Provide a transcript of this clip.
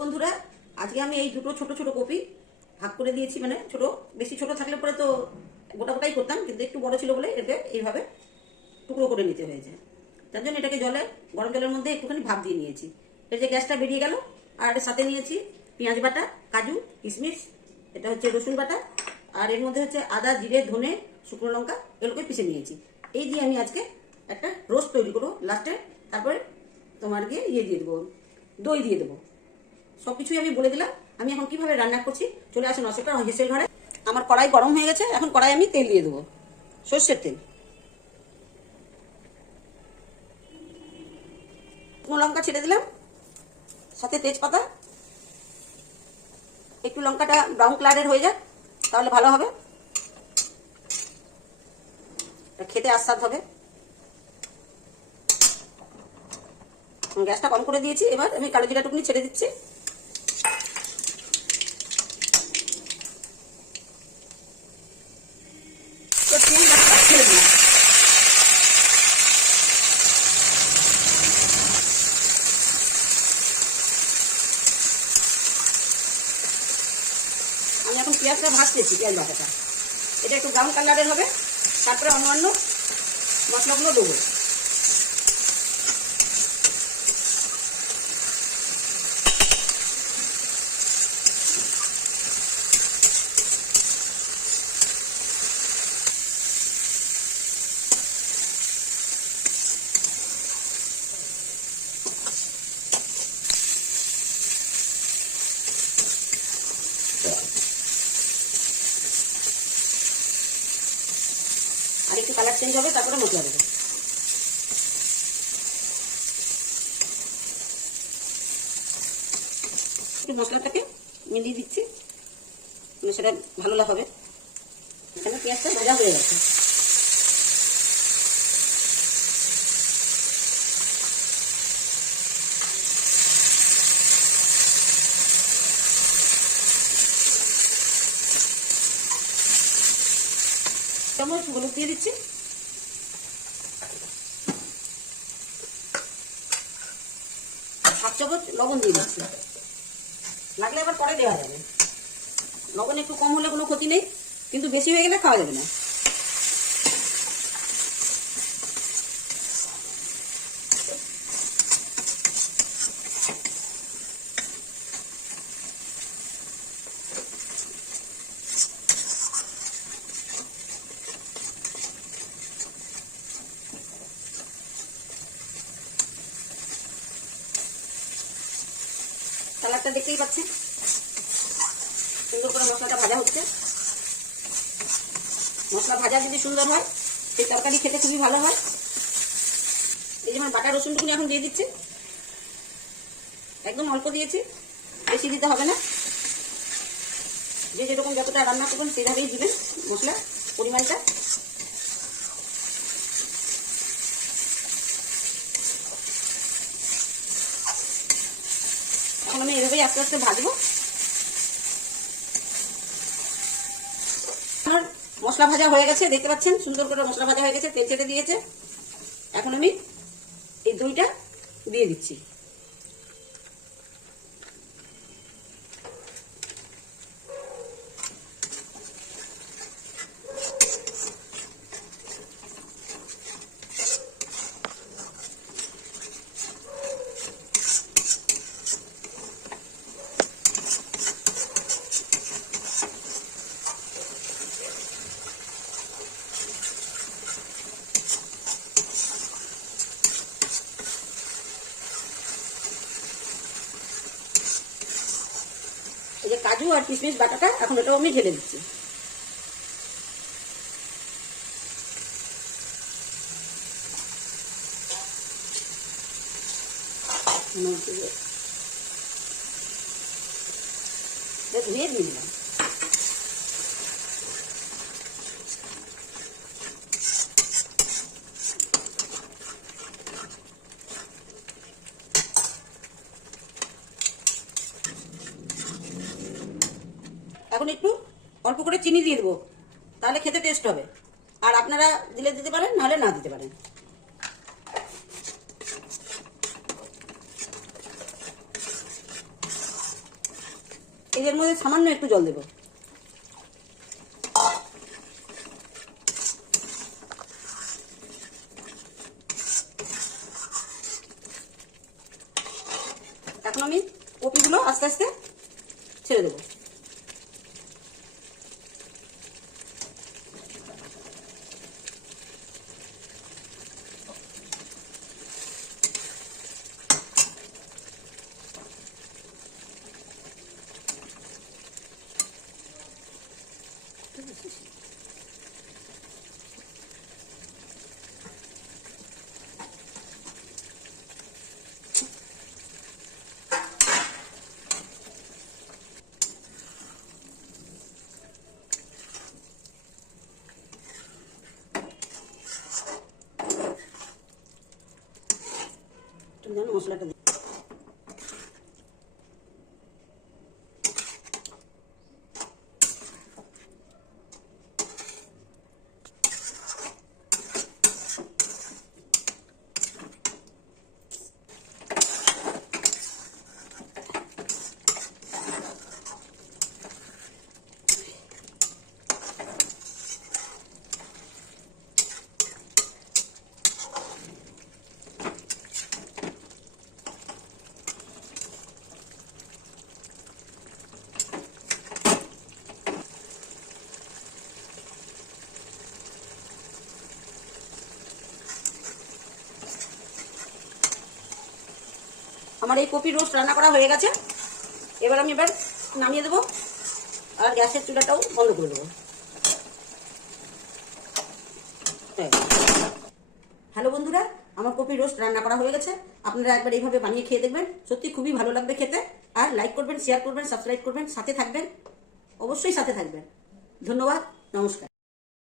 বন্ধুরা, আজকে আমি এই দুটো ছোট ছোট কপি ভাগ করে দিয়েছি। মানে ছোট, বেশি ছোট থাকলে পরে তো গোটা গোটাই করতাম, কিন্তু একটু বড় ছিল বলে এটাকে এইভাবে টুকরো করে নিতে হয়েছে। তার জন্য এটাকে গরম জলের মধ্যে একটুখানি ভাপ দিয়ে নিয়েছি। এর যে গ্যাসটা বেরিয়ে গেল। আর এর সাথে নিয়েছি পেঁয়াজ বাটা, কাজু, কিশমিশ, এটা হচ্ছে রসুন বাটা, আর এর মধ্যে হচ্ছে আদা, জিরে, ধনে, শুকনো লঙ্কা, এগুলোকে পিষে নিয়েছি। এই দিয়ে আমি আজকে একটা রোস্ট তৈরি করবো লাস্টে। তারপরে তোমার গিয়ে দিয়ে দেবো, দই দিয়ে দেবো। সবকিছুই আমি বলে দিলাম। আমি এখন কিভাবে রান্না করছি চলে আসুন অশোকা হেসেল ঘরে। আমার কড়াই গরম হয়ে গেছে, এখন কড়াই আমি তেল দিয়ে দেবো, সর্ষের তেল। শুকনো লঙ্কা ছেড়ে দিলাম, সাথে তেজপাতা। একটু লঙ্কাটা ব্রাউন কালারের হয়ে যায়, তাহলে ভালো হবে, খেতে আস্বাদ হবে। গ্যাসটা কম করে দিয়েছি। এবার আমি কালো জিরা টুকনি ছেড়ে দিচ্ছি। ছেড়ে দিলাম। আমি এখন পেঁয়াজটা ভাজতেছি, পেঁয়াজ বাটাটা। এটা একটু ব্রাউন কালারের হবে, তারপরে অন্যান্য মশলাগুলো দেবো। আর একটু কালার চেঞ্জ হবে, তারপরে মশলা দেবো। মশলাটাকে মিলিয়ে দিচ্ছি, সেটা ভালো হবে। এখানে পেঁয়াজটা ভাজা হয়ে গেছে। চামচ হলুদ দিয়ে দিচ্ছি, হাফ চামচ লবণ দিয়ে দিচ্ছি। লাগলে আবার পরে দেওয়া যাবে। লবণ একটু কম হলে কোনো ক্ষতি নেই, কিন্তু বেশি হয়ে গেলে খাওয়া যাবে না। কালারটা দেখতেই পাচ্ছেন, সুন্দর করে মশলাটা ভাজা হচ্ছে। মশলা ভাজা যদি সুন্দর হয়, সেই তরকারি খেতে খুবই ভালো হয়। এই যেমন বাটা রসুনটুকুনি এখন দিয়ে দিচ্ছি, একদম অল্প দিয়েছি, বেশি দিতে হবে না। যে যেরকম যতটা রান্না করবেন সেইভাবেই দিবেন মশলা পরিমাণটা। এখন আমি এভাবেই আস্তে আস্তে ভাজবো। মশলা ভাজা হয়ে গেছে, দেখতে পাচ্ছেন সুন্দর করে মশলা ভাজা হয়ে গেছে, তেল ছেড়ে দিয়েছে। এখন আমি এই দইটা দিয়ে দিচ্ছি। এই যে কাজু আর কিশমিশ বাটাটা, এখন এটাও আমি ঢেলে দিচ্ছি। ধুয়ে দিয়ে দিলাম। এখন একটু অল্প করে চিনি দিয়ে দেবো, তাহলে খেতে টেস্ট হবে। আর আপনারা দিলে দিতে পারেন, নাহলে না দিতে পারেন। এর মধ্যে সামান্য একটু জল দেবো। এখন আমি কপিগুলো আস্তে আস্তে ছেড়ে দেবো। যেন মশলাটা দিই। আমার এই কপি রোস্ট রান্না করা হয়ে গেছে। এবার আমি নামিয়ে দেবো আর গ্যাসের চুলাটাও বন্ধ করে দেবো। হ্যালো বন্ধুরা, আমার কপি রোস্ট রান্না করা হয়ে গেছে। আপনারা একবার এইভাবে বানিয়ে খেয়ে দেখবেন, সত্যি খুবই ভালো লাগবে খেতে। আর লাইক করবেন, শেয়ার করবেন, সাবস্ক্রাইব করবেন, সাথে থাকবেন, অবশ্যই সাথে থাকবেন। ধন্যবাদ, নমস্কার।